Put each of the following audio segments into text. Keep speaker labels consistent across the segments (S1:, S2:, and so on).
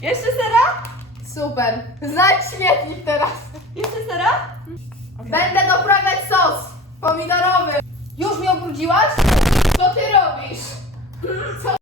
S1: Jeszcze sera?
S2: Super. Znajdź śmietnik teraz.
S1: Jeszcze sera? Okay.
S2: Będę doprawiać sos pomidorowy. Już mnie obrudziłaś? Co ty robisz? Co?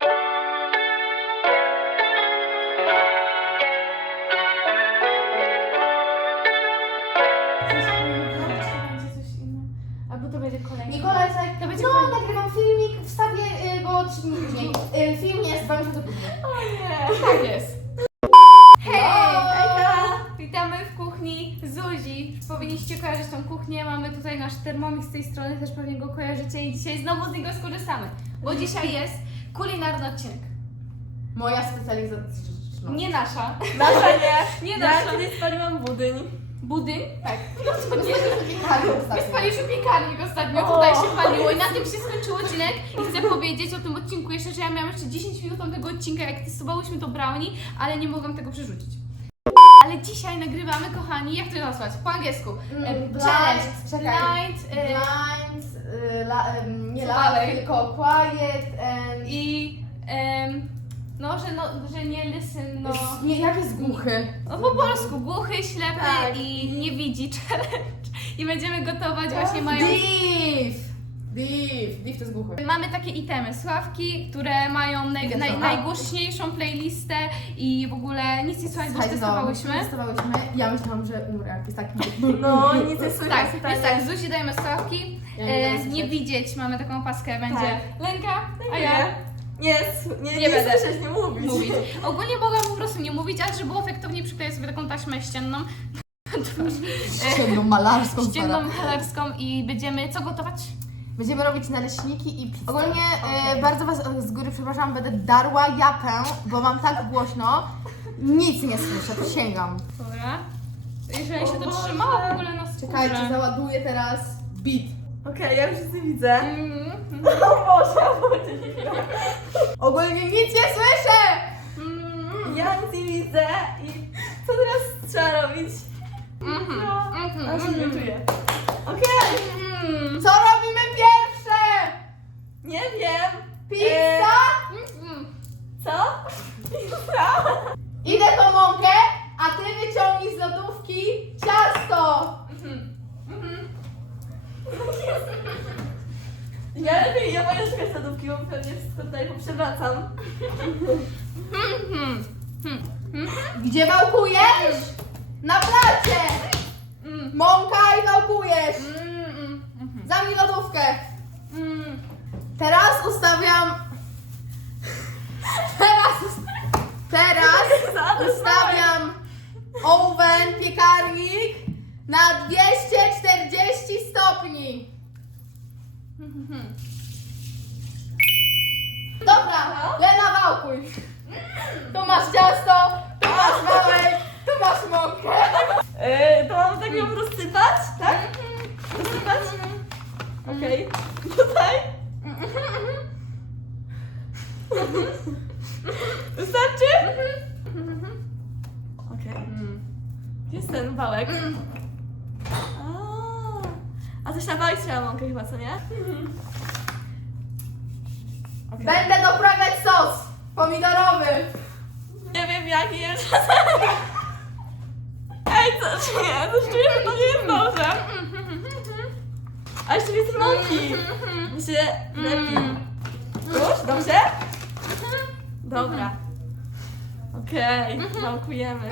S1: Albo to będzie kolejny.
S2: Nikola jest tak,
S1: To będzie
S2: no
S1: kolejny.
S2: nagrywam filmik, wstawię go 3 dni później. Film jest 2 miesiące później.
S1: O nie. Tak jest. Hej!
S2: Hejka!
S1: Witamy w kuchni Zuzi. Powinniście kojarzyć tą kuchnię. Mamy tutaj nasz Thermomix z tej strony, też pewnie go kojarzycie i dzisiaj znowu z niego skorzystamy. Bo dzisiaj jest kulinarny odcinek.
S2: Moja specjalizacja.
S1: Nie nasza.
S2: Nasza nie.
S1: Nie
S3: Ja
S1: nasza.
S3: kiedyś spaliłam budyń.
S1: Budyń?
S2: Tak. No to nie
S1: My spaliśmy piekarnik ostatnio, tutaj się paliło i na tym się skończył odcinek. I chcę powiedzieć o tym odcinku jeszcze, że ja miałam jeszcze 10 minut od tego odcinka, jak testowałyśmy to brownie, ale nie mogłam tego przerzucić. Ale dzisiaj nagrywamy, kochani, jak to nazwać? Po angielsku. Challenge.
S2: Blind,
S1: Blind.
S2: nie
S1: Co
S2: loud,
S1: dalej?
S2: tylko quiet and...
S1: I... że nie listen, no...
S2: Nie, jak jest głuchy?
S1: No po polsku, głuchy, ślepy
S2: Tak.
S1: i nie widzi challenge. I będziemy gotować właśnie mając...
S2: Div to jest głuchy.
S1: Mamy takie itemy, sławki, które mają najgłośniejszą playlistę i w ogóle nic nie słychać, bo już testowałyśmy.
S2: Ja myślałam, że umrę, jak jest taki...
S3: No, nic nie słychać.
S1: Tak, jest tak, Zuzi dajemy sławki,
S2: Ja nie będę
S1: nie
S2: słyszeć.
S1: widzieć, mamy taką paskę, będzie
S3: Tak.
S1: Lenka, a ja
S3: Nie
S1: będę
S3: słyszeć, nie mówić.
S1: mówić. Ogólnie mogłam po prostu nie mówić, ale żeby było efektowniej przykleję sobie taką taśmę ścienną,
S2: Ścięgną malarską.
S1: ścienną helerską i będziemy co gotować?
S2: Będziemy robić naleśniki i pizzę. Ogólnie bardzo Was z góry przepraszam, będę darła japę, bo mam tak głośno. Nic nie słyszę, przysięgam.
S1: Dobra. Jeżeli się to
S3: Boże.
S1: trzymało w ogóle na skórze.
S2: Czekajcie, załaduję teraz beat.
S3: Okej, ja już nic nie widzę.
S1: Mhm.
S3: O Boże,
S2: Ogólnie nic nie słyszę!
S3: ja nic nie widzę i co teraz trzeba robić? A się nie czuję. Okej,
S2: Co robimy pierwsze?
S3: nie wiem.
S2: Pizza?
S3: Co? Pizza?
S2: Idę po mąkę, a Ty wyciągnij z lodówki ciasto.
S3: Ja lepiej, ja boję szukać lodówki, bo pewnie wszystko tutaj poprzewracam.
S2: Gdzie wałkujesz? Na placie! Mąka i wałkujesz. Zamknij lodówkę. Teraz ustawiam... Teraz ustawiam oven, piekarnik na 240 stopni. Dobra, Lena, wałkuj. Tu masz ciasto, tu masz wałek, tu masz mąkę.
S3: To mam tak ją rozsypać, tak? Rozsypać? Okej. Tutaj? Wystarczy? Okej. Gdzie jest ten wałek? A coś na wałek trzeba mąkę chyba, co nie? Okej.
S2: Będę doprawiać sos pomidorowy.
S3: Nie wiem jaki jest. Ej, coś nie, coś czuję, że to nie jest dobrze. A jeszcze więcej mąki. Mi się lepi. Już? Dobrze? Dobra. Okej, małkujemy.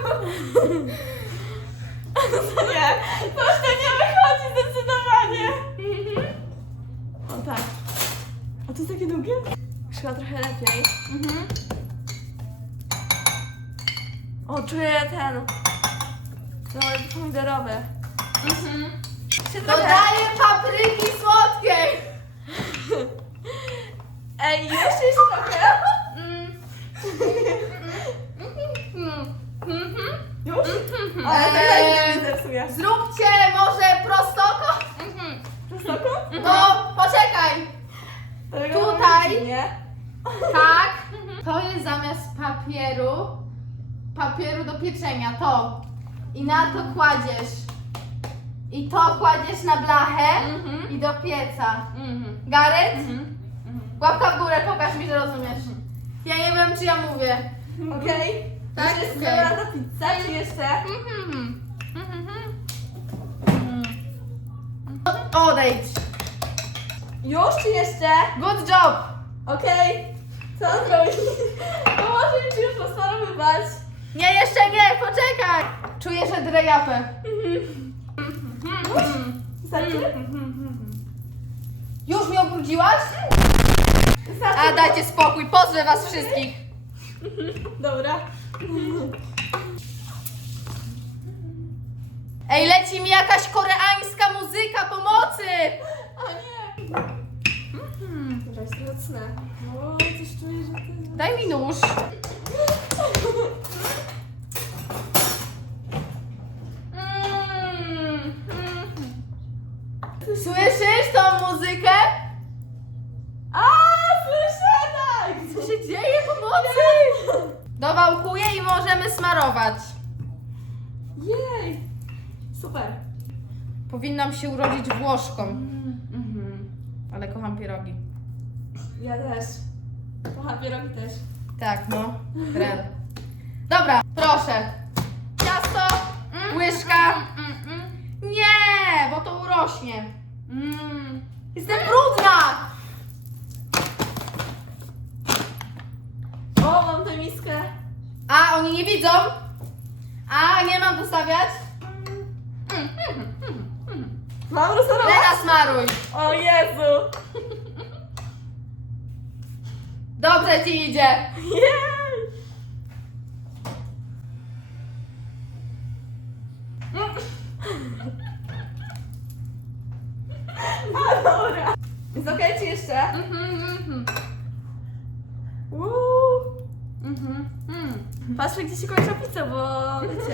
S3: To nie, to nie wychodzi zdecydowanie. O tak. A to jest takie długie? Już chyba trochę lepiej. O, czuję ten. To pomidorowy. Się trochę...
S2: Dodaję papryki słodkiej.
S3: Ej, jeszcze trochę. Już? Ale tak nie widzę w sumie.
S2: Zróbcie może prostoko.
S3: Prostoko?
S2: No, poczekaj. Tutaj.
S3: Nie?
S2: Tak. To jest zamiast papieru do pieczenia, to. I na to kładziesz. I to kładziesz na blachę i do pieca. Gareth? Łapka w górę, pokaż mi, że rozumiesz. Ja nie wiem, czy ja mówię.
S3: Okej.
S2: Tak?
S3: Już jest
S2: Okej.
S3: dobra ta pizza, czy jeszcze?
S2: Odejdź.
S3: Już, czy jeszcze?
S2: Good job.
S3: Okej. Co on zrobi? Pomoże mi ci już posmarowywać.
S2: Nie, jeszcze nie, poczekaj. Czuję, że drę japę.
S3: Wystarczy?
S2: Już mnie obrudziłaś?
S3: Wystarczy?
S2: A dajcie spokój, pozwę was wszystkich.
S3: Dobra.
S2: Ej, leci mi jakaś koreańska muzyka, pomocy!
S3: O nie. Dobra, jest mocne. O, coś czuję, że ty...
S2: Daj mi nóż. Słyszysz tą muzykę?
S3: A, słyszę tak!
S2: Co się dzieje? Pomocy! Dowałkuję i możemy smarować.
S3: Jej. Super.
S2: Powinnam się urodzić Włoszką, ale kocham pierogi.
S3: Ja też. Kocham pierogi też.
S2: Tak, no. Ren. Dobra, proszę. Ciasto, łyżka. Nie, bo to urośnie. Jestem brudna!
S3: O, mam tę miskę.
S2: A, oni nie widzą? A, nie mam dostawiać?
S3: Mam rozsmarować?
S2: Lena, smaruj.
S3: O Jezu.
S2: Dobrze ci idzie.
S3: Jej. A, dobra. Jest okej, czy jeszcze? Uuu. Patrzę, gdzie się kończy pizza, bo wiecie.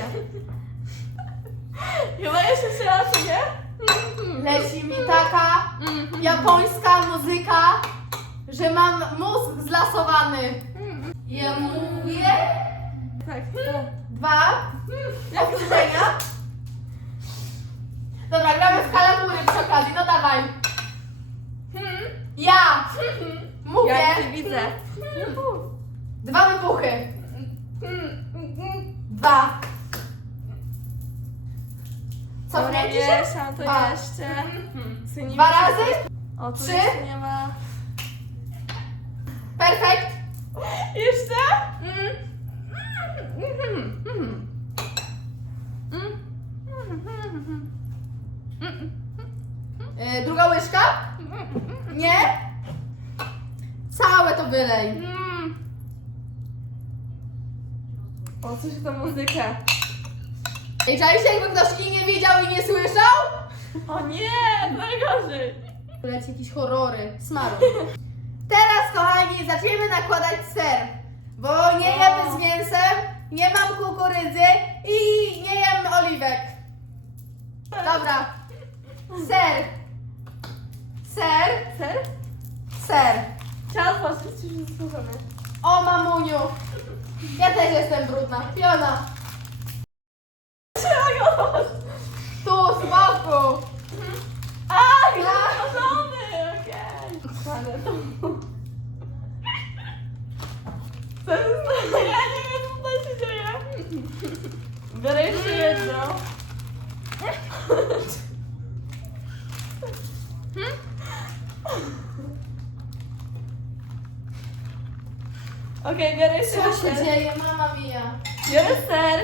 S3: Chyba jeszcze trzeba, czy nie?
S2: Leci mi taka japońska muzyka, że mam mózg zlasowany. Ja mówię.
S3: Tak.
S2: 2 powtórzenia. Dobra, gramy w kalamury przy okazji, no dawaj. Ja mówię.
S3: Ja nie widzę.
S2: 2 wybuchy. 2. Cofnięcie się?
S3: Mieszam to
S2: A.
S3: jeszcze.
S2: 2 razy?
S3: O, tu
S2: 3.
S3: jeszcze nie ma.
S2: Perfekt.
S3: Jeszcze?
S2: Druga łyżka? Nie? Całe to wylej.
S3: O, coś ta muzykę.
S2: Ej, czaicie, jakby ktoś i nie widział i nie słyszał?
S3: O nie, najgorzej.
S2: Leci jakieś horrory, smaru. Teraz, kochani, zaczniemy nakładać ser. Bo nie jemy z mięsem, nie mam kukurydzy i nie jem oliwek. Dobra. Ser. Ser.
S3: Ser?
S2: Ser.
S3: Trzeba otworzyć, czy już jest złożone?
S2: O, mamuniu. Ja też jestem brudna. Fiona.
S3: Trzeba go otworzyć.
S2: Tu, z boku.
S3: A,
S2: Ja.
S3: złożony, okej. Ale to... Co jest? Ja nie wiem, co tutaj się dzieje. Biorę jeszcze jedno. Okej, biorę jeszcze
S2: Co się
S3: ser.
S2: dzieje, mama mia?
S3: Biorę ser.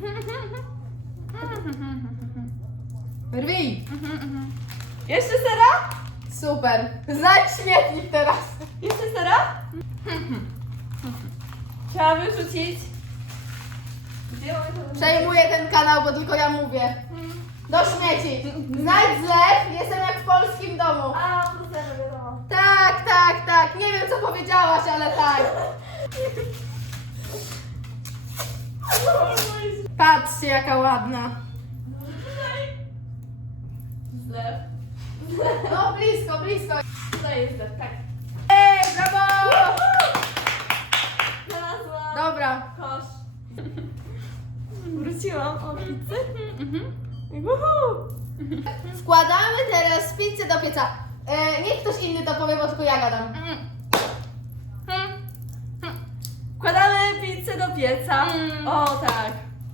S2: Rwij.
S3: Jeszcze sera?
S2: Super. Znajdź śmietnik teraz.
S3: Jeszcze sera? Trzeba wyrzucić. Gdzie mamy to?
S2: Przejmuję ten kanał, bo tylko ja mówię. Do śmieci. Znajdź zlew, jestem jak w polskim domu.
S3: A, to sera, wiadomo.
S2: Tak, tak, tak. Nie wiem, co powiedziałaś, ale tak. Patrzcie, jaka ładna.
S3: Zlew.
S2: No, blisko, blisko.
S3: Tutaj jest zlew, tak.
S2: Ej, brawo!
S3: Znalazłam
S2: Dobra.
S3: kosz. Wróciłam o pizzę. Uhu.
S2: Wkładamy teraz pizzę do pieca. Niech ktoś inny to powie, bo tylko ja gadam.
S3: Wkładamy pizzę do pieca. pieca. O tak.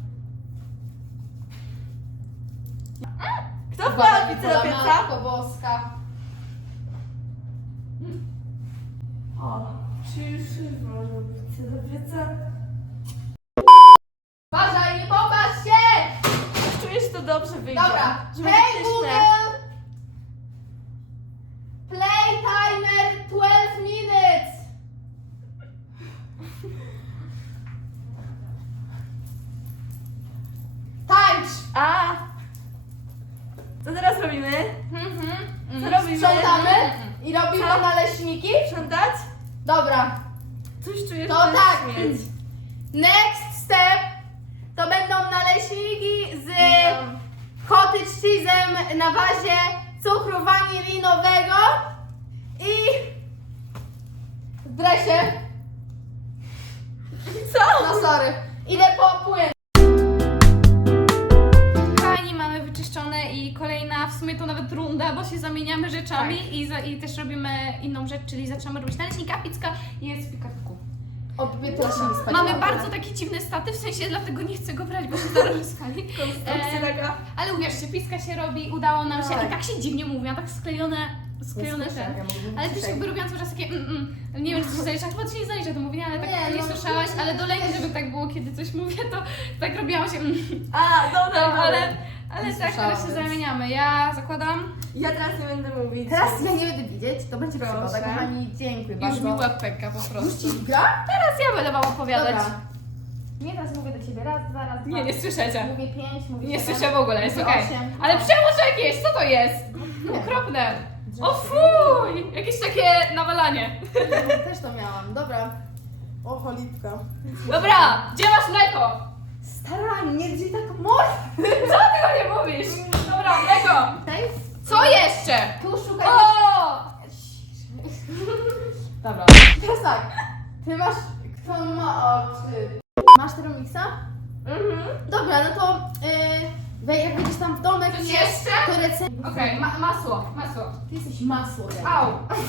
S3: Kto wkłada pizzę do pieca?
S2: Matko boska.
S3: O, przyszły może pizzę do pieca.
S2: Uważaj, nie popatrz się!
S3: Czujesz, że to dobrze wyjdzie.
S2: Dobra.
S3: Że
S2: Hey
S3: będzie pyszne.
S2: Google! Play timer 12 minutes! Tańcz!
S3: A! Co teraz robimy? Co robimy?
S2: Sprzątamy i robimy naleśniki?
S3: Sprzątać?
S2: Dobra.
S3: Coś czuję,
S2: To
S3: że chcesz
S2: tak.
S3: mieć.
S2: Next step to będą naleśniki z cottage cheese'em na bazie cukru wanilinowego i w dresie.
S3: Co?
S2: No sorry. Idę po płyn.
S1: Kochani, mamy wyczyszczone i kolejna, w sumie to nawet runda, bo się zamieniamy rzeczami i też robimy inną rzecz, czyli zaczynamy robić naleśnika, pizzka jest w piekarniku.
S2: Obie tyle się nie spaliła.
S1: Mamy bardzo taki dziwny statyw, w sensie dlatego nie chcę go brać, bo się zaraz rozkali.
S3: Konstrukcja taka.
S1: Ale uwierzcie, pizka się robi, udało nam się
S2: Tak.
S1: i tak się dziwnie mówi, a tak sklejone te. Ale też jakby robiłam cały czas takie nie wiem, czy się zalicza, chyba ci nie zalicza to mówienie, ale tak
S2: Nie,
S1: nie
S2: no,
S1: słyszałaś, ale do lęku, żeby tak było, kiedy coś mówię, to tak robiłam się
S3: A, dobra,
S1: ale
S2: Nie
S1: tak, teraz się
S2: słyszałam,
S1: zamieniamy. Ja zakładam,
S3: Ja teraz nie będę mówić.
S2: Teraz ja nie będę widzieć, to będzie
S3: Proszę.
S2: przygoda. Kochani, dziękuję
S1: już mi
S2: bardzo.
S1: łeb pęka po prostu.
S2: Ściga?
S1: Teraz ja będę wam opowiadać.
S2: Dobra. Nie, teraz mówię do ciebie raz, dwa, raz, dwa.
S1: Nie, nie słyszycie.
S2: Mówię 5, mówię
S1: Nie
S2: 7.
S1: słyszę w ogóle, jest
S2: Mówię
S1: okej.
S2: 8.
S1: Ale przełóż jakieś, co to jest? Okropne. O fuj! Jakieś takie nawalanie.
S2: Też to miałam, dobra. O, cholipka.
S1: Dobra, gdzie masz mleko?
S2: Stara, nie gdzie tak mocno.
S1: Co ty go nie mówisz? Dobra, mleko. Co jeszcze?
S2: Tu szukaj.
S1: O!
S2: Dobra. Teraz tak. Ty masz. Kto ma oczy? Masz Thermomixa? Dobra, no to jak będziesz tam w domek,
S1: Coś
S2: nie,
S1: jeszcze?
S2: to recenzja.
S1: Okej, masło.
S2: Ty jesteś masło.
S1: Au.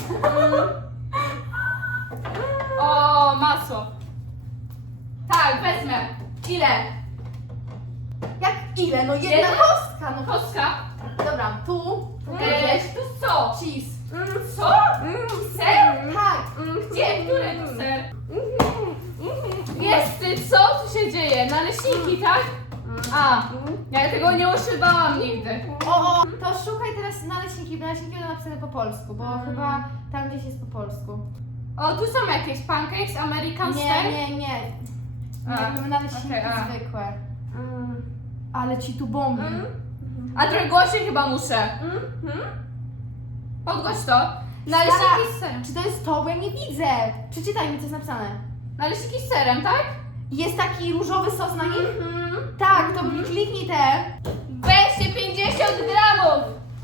S1: O, masło. Tak, wezmę. Ile?
S2: Jak ile? No jedna
S1: Jedna?
S2: kostka. No
S1: Kostka.
S2: Dobra, tu gdzieś.
S1: Tu co?
S2: Cheese.
S1: Co? Ser?
S2: Tak.
S1: Gdzie? Który tu ser? Jest, ty, co tu się dzieje? Naleśniki, tak? A, ja tego nie używałam nigdy.
S2: O, to szukaj teraz naleśniki, bo naleśniki będą napisane po polsku, bo chyba tam gdzieś jest po polsku.
S1: O, tu są jakieś pancakes, American style?
S2: Nie.
S1: A,
S2: Jakby naleśniki
S1: okej, a.
S2: zwykłe. Ale ci tu bombi.
S1: A trochę głośniej chyba muszę. Podgłoś to. Naleśniki z serem.
S2: Czy to jest to? Bo ja nie widzę. Przeczytaj mi, co jest napisane.
S1: Naleśniki z serem, tak?
S2: Jest taki różowy sos na nim? Tak, to kliknij te.
S1: Weźcie 50 gramów.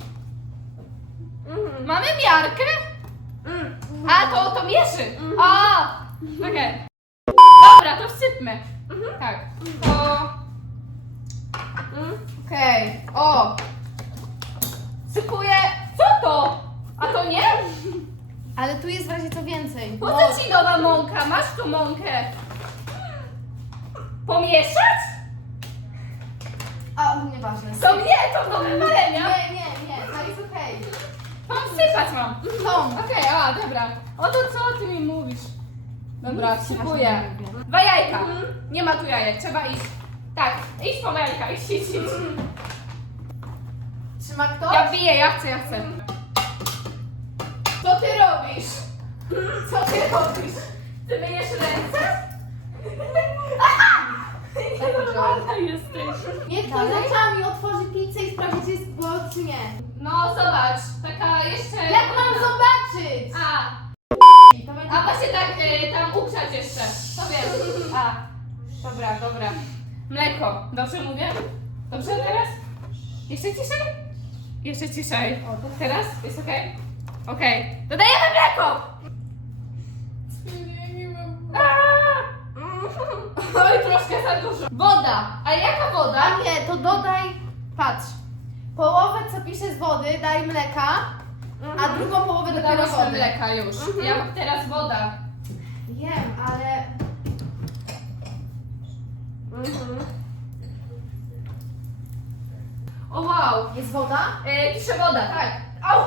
S1: Mamy miarkę? A, to mierzy. A, okej. Dobra, to wsypmy. Tak, to... Okej, o. Sypuję... Co to? A to nie?
S2: Ale tu jest w razie co więcej.
S1: Po co ci nowa mąka? Masz tu mąkę. Pomieszać?
S2: A, nieważne.
S1: To nie, to do wywalenia.
S2: Nie, to jest okej.
S1: Mam sypać mam.
S2: Tom.
S1: Okej, a dobra. O to co ty mi mówisz? Dobra,
S2: Nic
S1: sypuję.
S2: nie mówię.
S1: 2 jajka. Nie ma tu jajek, trzeba iść. Tak, idź po jajka, idź.
S2: Trzyma kto?
S1: Ja biję, ja chcę. Co ty robisz? Co ty robisz? Ty myjesz ręce? Normalna jesteś.
S2: Niech ktoś z oczami otworzy pizzę i sprawdzi, czy jest było, czy nie.
S1: No zobacz, taka jeszcze...
S2: Jak mam zobaczyć? To będzie...
S1: A właśnie tak, tam ugrzać jeszcze. To wiem. A, dobra. Mleko, dobrze mówię? Dobrze teraz? Jeszcze ciszej? Jeszcze ciszej. Teraz? Jest okej? Okej. Dodajemy mleko! Oj, troszkę za dużo. Woda. A jaka woda?
S2: A nie, to dodaj, patrz, połowę co pisze z wody daj mleka, a drugą połowę dopiero
S1: Dodałyśmy
S2: wody.
S1: mleka już. Ja mam teraz woda.
S2: Wiem, ale...
S1: O wow!
S2: Jest woda?
S1: Pisze woda, tak. Au!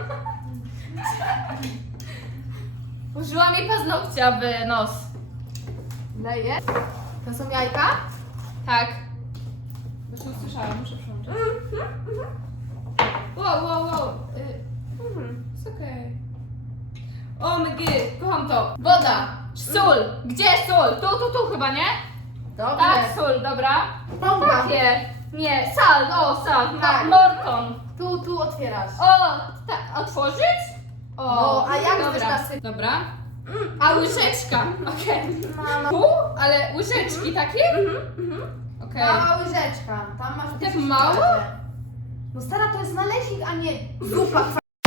S1: Użyłam jej paznokcia w nos.
S2: Leję. To są jajka?
S1: Tak. Już usłyszałam, muszę przełączyć. Wow. Jest okej. O my kocham to. Woda. Sól. Gdzie sól? Tu chyba, nie?
S2: Dobrze.
S1: Tak, sól, dobra.
S2: Pompa.
S1: Takie. Nie, sal.
S2: Tak.
S1: Morton.
S2: Tu otwierasz.
S1: O, tak, otworzyć? O,
S2: No, a jak
S1: dobra.
S2: chcesz nasypać?
S1: Dobra. A łyżeczka, okej.
S2: Mama.
S1: Tu? Ale łyżeczki takie? Okej.
S2: Mała łyżeczka. Tam masz
S1: Tak
S2: jakieś
S1: mało?
S2: szufladzie. No stara, to jest naleśnik, a nie zupa.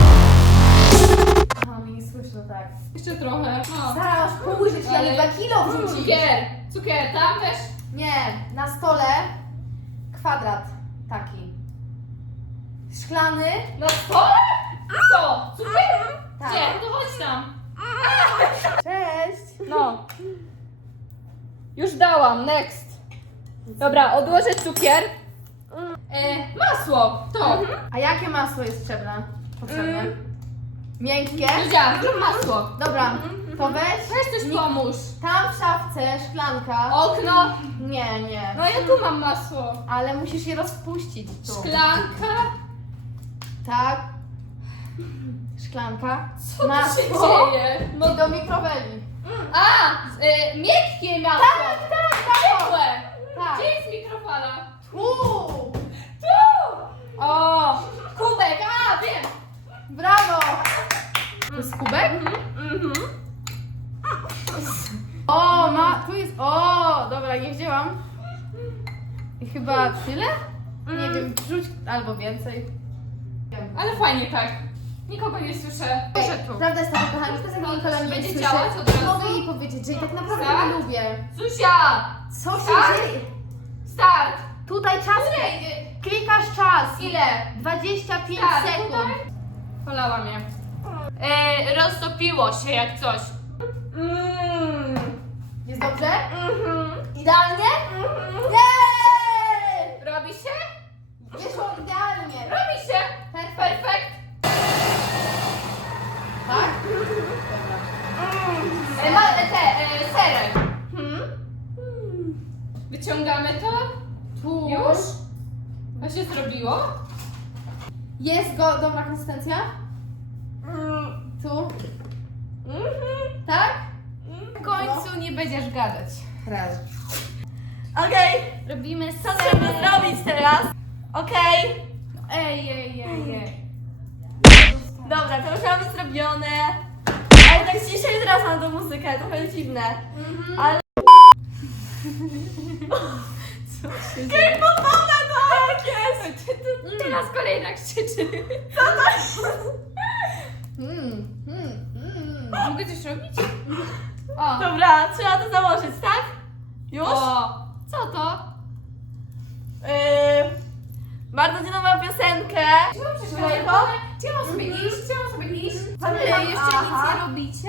S2: Aha, mnie nie słyszę tak.
S1: Jeszcze trochę. No.
S2: Stara, aż pół łyżeczki, ale 2 kilo wrzucić.
S1: Cukier, tam weź.
S2: Nie, na stole kwadrat taki. Szklany.
S1: Na stole? Co? Cukier?
S2: Tak.
S1: Gdzie? No to chodź tam.
S2: Cześć.
S1: No. Już dałam, next. Dobra, odłożę cukier. Masło, to.
S2: A jakie masło jest potrzebne? Miękkie?
S1: Zuzia, zrób masło.
S2: Dobra, to weź.
S1: Weź też pomóż.
S2: Tam w szafce szklanka.
S1: Okno.
S2: Nie.
S1: No ja tu mam masło.
S2: Ale musisz je rozpuścić tu.
S1: Szklanka.
S2: Tak. Szklanka.
S1: Co tu się
S2: Masło.
S1: dzieje?
S2: I do mikroweli.
S1: Miękkie masło.
S2: Tak.
S1: Ciepłe.
S2: Tak.
S1: Gdzie jest mikrofala?
S2: Tu.
S1: Tu! O! Kubek, wiem!
S2: Brawo.
S1: To jest kubek?
S2: O, tu jest. O, dobra, nie wzięłam. I chyba tyle? Nie wiem, wrzuć albo więcej.
S1: Ale fajnie tak. Nikogo nie słyszę. Proszę tu.
S2: Prawda jest taka, kochani, że czasem
S1: To
S2: Nikola mnie
S1: będzie
S2: nie słyszy.
S1: działać od razu?
S2: Mogę jej powiedzieć, że i tak naprawdę
S1: Tak?
S2: nie lubię.
S1: Zuzia!
S2: Co się
S1: Tak?
S2: dzieje?
S1: Start!
S2: Tutaj czas.
S1: Której?
S2: Klikasz czas.
S1: Ile?
S2: 25
S1: Tak,
S2: sekund.
S1: tutaj? Polała mnie. Roztopiło się jak coś.
S2: Jest dobrze? Idealnie? Nie!
S1: Robi się?
S2: Wyszło idealnie.
S1: Robi się! Perfekt!
S2: Tak?
S1: Serek. Wyciągamy to?
S2: Tu.
S1: Już? To się zrobiło?
S2: Jest dobra konsystencja? Tu. Tak?
S1: W końcu nie będziesz gadać.
S2: Raz.
S3: Okej,
S1: Robimy
S3: co trzeba zrobić teraz? Okej.
S1: Ej.
S3: Dobra, to już mamy zrobione. Ale tak dzisiaj teraz mam tą muzykę, trochę dziwne. Ale... K-popowe to jakieś!
S1: Teraz kolejna krzyczy. Mogę coś robić? O.
S3: Dobra, trzeba to założyć, tak? Już?
S1: O. Co to?
S3: Bardzo dziwną piosenkę. Słuchaj to?
S1: Gdzie mam sobie iść? Wy
S3: Pamiętam,
S1: jeszcze nic
S3: aha.
S1: nie robicie?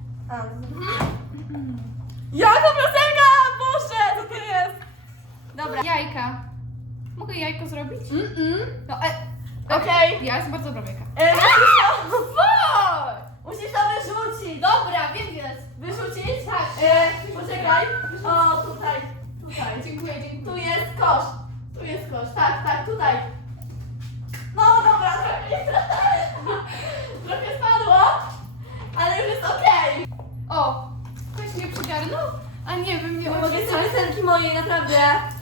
S3: Jaka piosenka? Boże, co to jest?
S1: Dobra. Jajka. Mogę jajko zrobić? No,
S3: Okej.
S1: ja jestem bardzo dobra jajka.
S3: Musisz to wyrzucić.
S2: Dobra, wiem gdzie jest.
S3: Wyrzucić? Tak. Poczekaj. O, tutaj.
S1: Dziękuję.
S3: Tu jest kosz. Tak, tutaj. No dobra, trochę spadło, ale już jest okej.
S1: O. Ktoś mnie przygarnął? A nie wiem, nie
S3: Mogę
S1: mogę
S3: sobie piosenki mojej, naprawdę.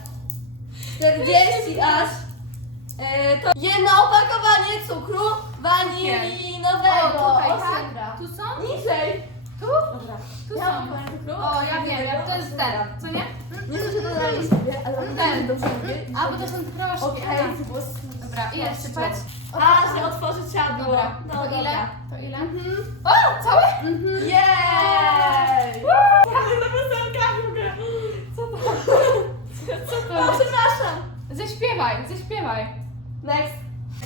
S3: 40 aż. To jedno opakowanie cukru wanilinowego.
S2: O, tutaj,
S3: Ostra.
S1: Tu są?
S3: Niżej.
S1: Tu?
S3: Dobra.
S1: Tu
S3: Ja
S1: są.
S3: opakowanie cukru.
S1: O, ja wiem, to jest ten, co nie?
S3: Nie wiem, czy to dodali sobie, ale
S1: Ten.
S3: dobrze mówię.
S1: A, bo to są proszki.
S3: Okej,
S1: Aha.
S3: to było
S1: Dobra, ile sypać?
S3: A, się otworzyć siadło.
S1: Dobra,
S3: No,
S1: to
S3: dobra.
S1: ile? To ile? O, całe?
S3: Jej! Ta piosenka w ogóle. Co to? O, przepraszam.
S1: Zaśpiewaj.
S3: Next.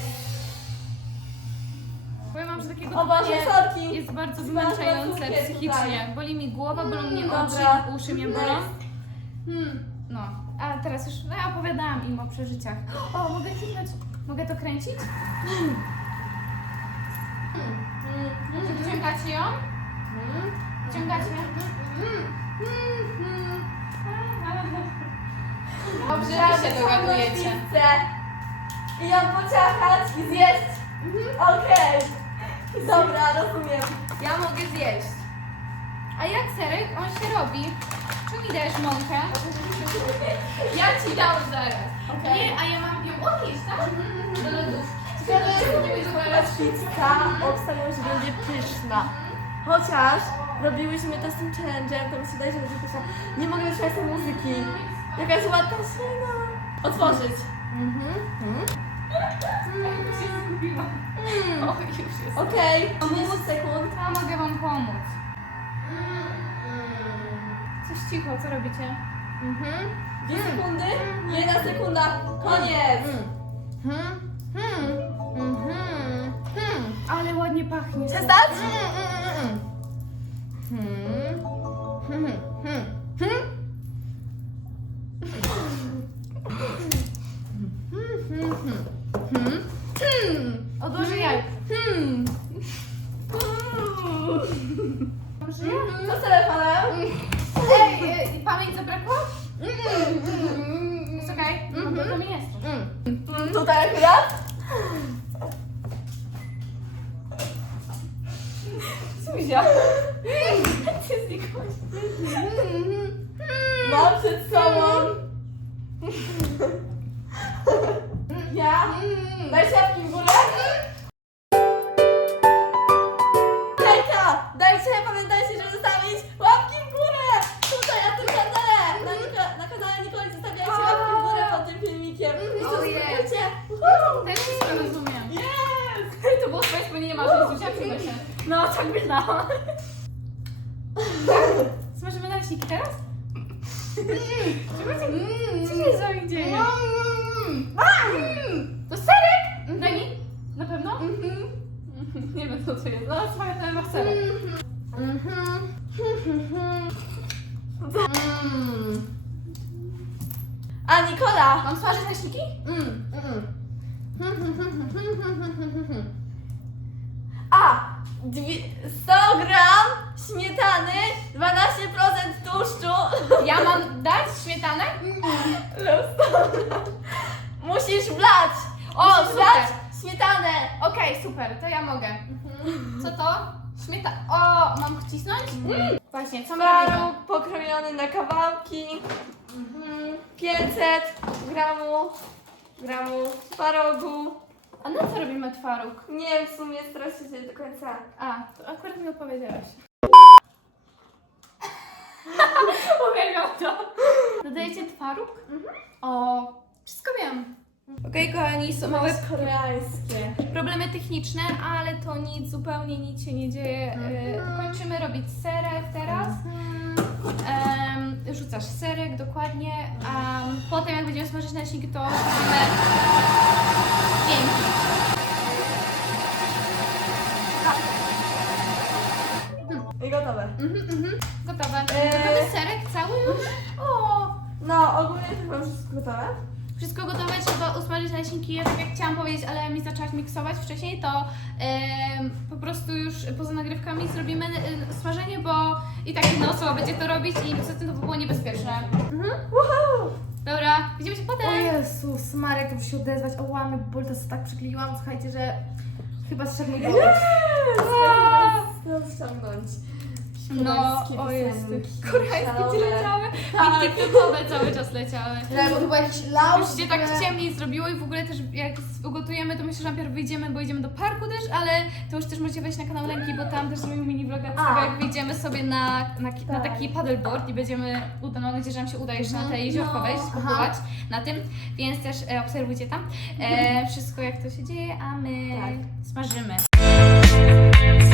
S1: Powiem wam, że takiego
S3: O Boże,
S1: typu
S3: sorki.
S1: jest bardzo
S3: Znalazłam
S1: zmęczające
S3: cukier
S1: psychicznie.
S3: tutaj.
S1: Boli mi głowa, bolą mnie
S3: Dobra.
S1: oczy, uszy mnie bolą.
S2: Hmm.
S1: No. A teraz już, no ja opowiadałam im o przeżyciach. O, mogę kliknąć, mogę to kręcić? Wciągacie ją? Wciągacie? Dobrze, że się dogadujecie.
S3: I ją pociachać i zjeść. Okej. Dobra, rozumiem.
S1: Ja mogę zjeść. A jak serek? On się robi. Czy mi dajesz mąkę? Ja ci dam zaraz.
S3: Okej.
S1: Nie, a ja mam ją odnieść, tak? Do lodówki.
S3: To jest pizza, obstawiam, że będzie pyszna. Chociaż robiłyśmy to z tym challenge'em, to mi się wydaje, że będzie pyszna. Nie mogę wytrzymać tej muzyki. Jakaś ładna śniega. Otworzyć.
S1: się zgubiłam. O, już jest.
S3: Okej, 10 sekund.
S1: Ja mogę wam pomóc. Coś cicho, co robicie?
S3: 2 sekundy. 1 sekunda. Koniec.
S1: Ale ładnie pachnie.
S3: Przestać?
S1: Odłożę jajko.
S3: Co z telefonem?
S1: Ej, pamięć zabrakło? Jest okej? No bo to mi jest.
S3: Tutaj akurat?
S1: Zuzia. Ty znikłaś.
S3: Mam przed sobą. Ja? Daj łapki w górę. Hejka! Pamiętajcie, żeby zostawić łapki w górę! Tutaj na tym kanale! Na kanale Nikoli zostawiajcie łapki w górę pod tym filmikiem. I
S1: Oh,
S3: subskrybujcie!
S1: Też wszystko rozumiem.
S3: Yes!
S1: To było swoje spełnienie marzeń, Zuzia, przyjmę się. No, tak myślałam. Smażymy naleśniki teraz? Co się z wami dzieje? To serek? Daj mi? Na pewno? Nie wiem co to jest. No, słuchaj, to chyba serek.
S3: A Nikola!
S1: Mam smażyć naleśniki?
S3: A! 100 gram śmietany, 12% tłuszczu.
S1: Ja mam dać śmietanę?
S3: Musisz wlać!
S1: O,
S3: Musisz
S1: super.
S3: wlać śmietanę!
S1: Okej, super, to ja mogę. Co to? O, mam wcisnąć? Właśnie, co my robimy?
S3: Twaróg pokrojony na kawałki. 500 gramów twarogu.
S1: A na co robimy twaróg?
S3: Nie wiem, w sumie teraz się dzieje do końca.
S1: A, to akurat mi opowiedziałaś. Uwielbiam to. Dodajecie twaróg? O, wszystko wiem. Okej, kochani, są małe
S3: koreańskie.
S1: problemy techniczne, ale to nic, zupełnie nic się nie dzieje. Kończymy robić serek teraz. Rzucasz serek, dokładnie. Potem jak będziemy smażyć naleśniki, to robimy dźwięki.
S3: I gotowe.
S1: Gotowe. Gotowy serek cały już? O!
S3: No, ogólnie to mam wszystko gotowe.
S1: Wszystko gotowe, trzeba usmażyć naleśniki. Ja tak jak chciałam powiedzieć, ale mi zaczęłaś miksować wcześniej, to po prostu już poza nagrywkami zrobimy smażenie, bo i tak jedna osoba będzie to robić i poza tym to by było niebezpieczne.
S3: Woohoo!
S1: Dobra, widzimy się potem.
S2: O Jezus, Marek, muszę się odezwać. O łamy, bo to tak przykleiłam, słuchajcie, że chyba zszedł mi boleć.
S3: Chcę ściągnąć.
S1: No, o jest. Koreańskie ci leciały. I TikTokowe cały czas leciały.
S2: Bo to był jakiś laus.
S1: Już się tak ciemniej zrobiło i w ogóle też jak ugotujemy, to myślę, że najpierw wyjdziemy, bo idziemy do parku też, ale to już też możecie wejść na kanał Lenki, bo tam też zrobimy mini vloga z tego, jak wyjdziemy sobie na taki paddleboard i będziemy, mam nadzieję, że nam się uda jeszcze na te jeziorko wejść, popływać na tym, więc też obserwujcie tam wszystko jak to się dzieje, a my smażymy.